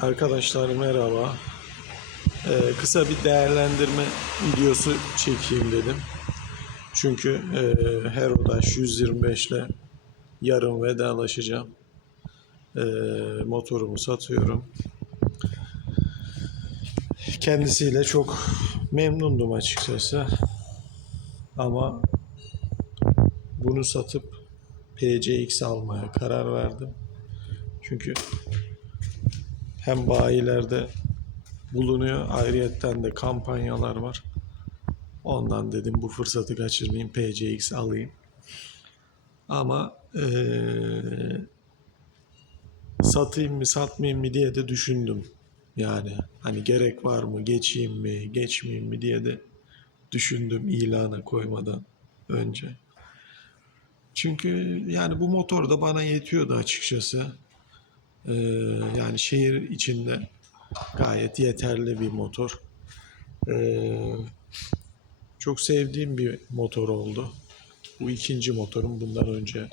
Arkadaşlar merhaba. Ee, kısa bir değerlendirme videosu çekeyim dedim. Çünkü e, Herodaş 125 ile yarın vedalaşacağım. Ee, motorumu satıyorum. Kendisiyle çok memnundum açıkçası. Ama bunu satıp PCX almaya karar verdim. Çünkü hem bayilerde bulunuyor ayrıyetten de kampanyalar var. Ondan dedim bu fırsatı kaçırmayayım PCX alayım. Ama eee, satayım mı satmayayım mı diye de düşündüm. Yani hani gerek var mı geçeyim mi geçmeyeyim mi diye de düşündüm ilana koymadan önce. Çünkü yani bu motor da bana yetiyordu açıkçası. Ee, yani şehir içinde gayet yeterli bir motor. Ee, çok sevdiğim bir motor oldu. Bu ikinci motorum. Bundan önce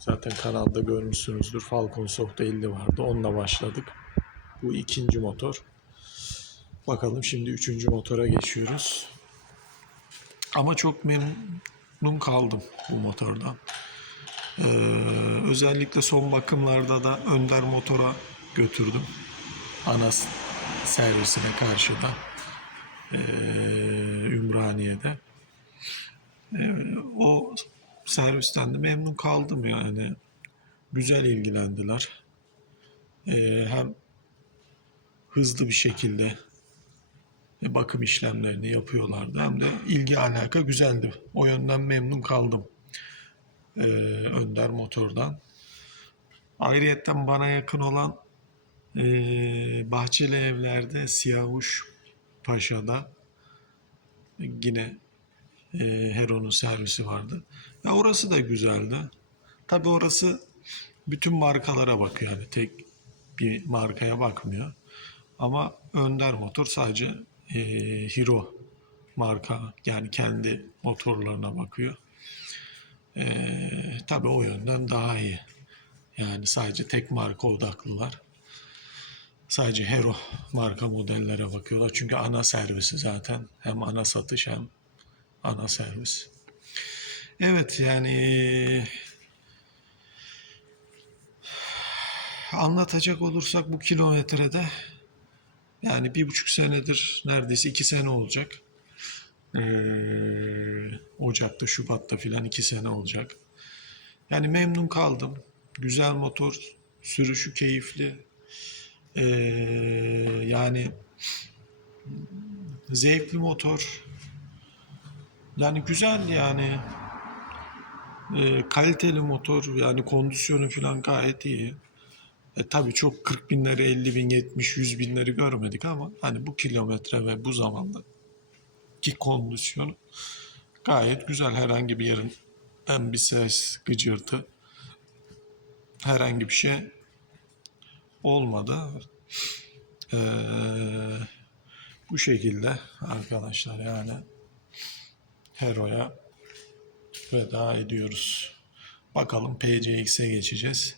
zaten kanalda görmüşsünüzdür. Falcon Soft 50 vardı. Onunla başladık. Bu ikinci motor. Bakalım şimdi üçüncü motora geçiyoruz. Ama çok memnun kaldım bu motordan. Ee, özellikle son bakımlarda da Önder Motor'a götürdüm. Ana servisine karşıda. Ee, Ümraniye'de. Ee, o servisten de memnun kaldım yani. Güzel ilgilendiler. Ee, hem hızlı bir şekilde bakım işlemlerini yapıyorlardı. Hem de ilgi alaka güzeldi. O yönden memnun kaldım. Ee, Önder Motor'dan. Ayrıyetten bana yakın olan e, Bahçeli Evler'de Siyavuş Paşa'da yine e, Hero'nun servisi vardı. Ya orası da güzeldi. Tabi orası bütün markalara bakıyor yani tek bir markaya bakmıyor. Ama Önder Motor sadece e, Hero marka yani kendi motorlarına bakıyor. Ee, tabii o yönden daha iyi. Yani sadece tek marka odaklılar. Sadece Hero marka modellere bakıyorlar. Çünkü ana servisi zaten. Hem ana satış hem ana servis. Evet yani anlatacak olursak bu kilometrede yani bir buçuk senedir neredeyse iki sene olacak. Ee, Ocak'ta, Şubat'ta filan iki sene olacak. Yani memnun kaldım. Güzel motor, sürüşü keyifli. Ee, yani zevkli motor. Yani güzel yani. Ee, kaliteli motor yani kondisyonu filan gayet iyi. E, tabii çok 40 binleri, 50 bin, 70, 100 binleri görmedik ama hani bu kilometre ve bu zamanda ki kondisyonu gayet güzel. Herhangi bir yerin en bir ses, gıcırtı herhangi bir şey olmadı. Ee, bu şekilde arkadaşlar yani Hero'ya veda ediyoruz. Bakalım PCX'e geçeceğiz.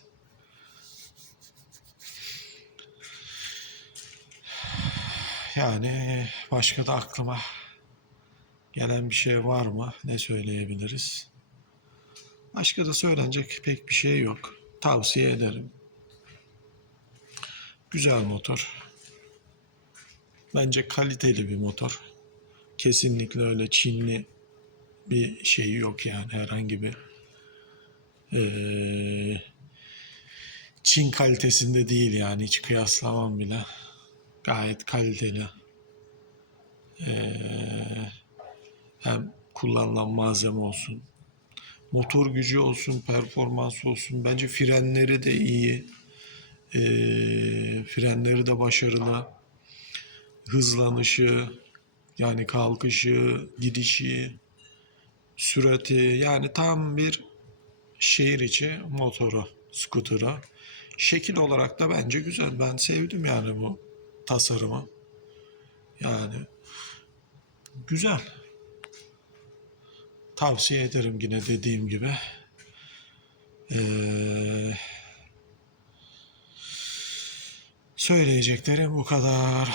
Yani başka da aklıma gelen bir şey var mı? Ne söyleyebiliriz? Başka da söylenecek pek bir şey yok. Tavsiye ederim. Güzel motor. Bence kaliteli bir motor. Kesinlikle öyle Çinli bir şeyi yok yani herhangi bir eee, Çin kalitesinde değil yani hiç kıyaslamam bile. Gayet kaliteli. Eee, hem kullanılan malzeme olsun, motor gücü olsun, performans olsun. Bence frenleri de iyi. Eee, frenleri de başarılı. Hızlanışı, yani kalkışı, gidişi, sürati yani tam bir şehir içi motoru, skuterı. Şekil olarak da bence güzel. Ben sevdim yani bu tasarımı. Yani güzel. Tavsiye ederim yine dediğim gibi. Ee, Söyleyeceklerim bu kadar.